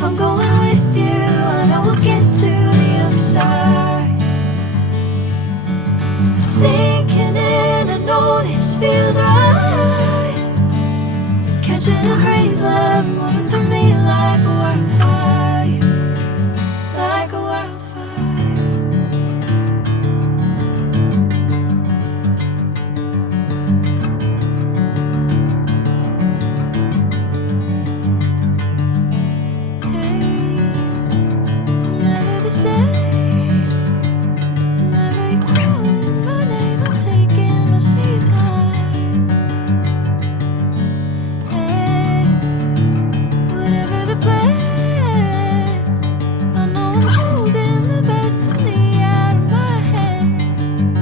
If I'm going with you, I know we'll get to the other side. Sinking in, I know this feels right. Catching a crazy love, moving through me like a wildfire, like a wildfire. Hey, I'm never the same. Whenever you're calling my name, I'm taking my sweet time. Hey, whatever the plan, I know I'm holding the best of me out of my hand.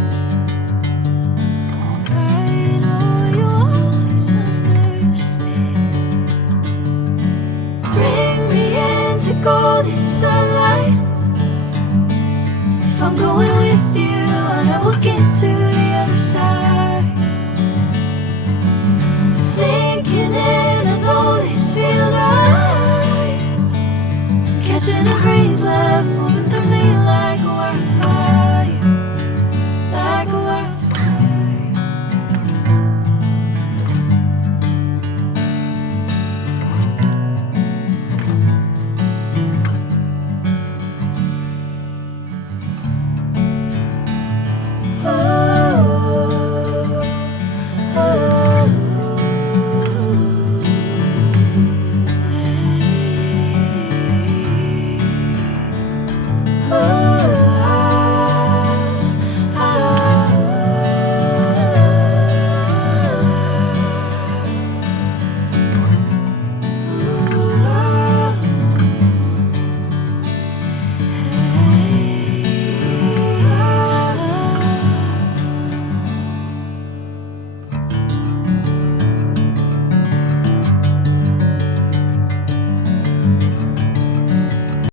I know you'll always understand. Bring me into golden sunlight. If I'm going with you, I know we'll get to the other side. Sinking in, I know this feels right.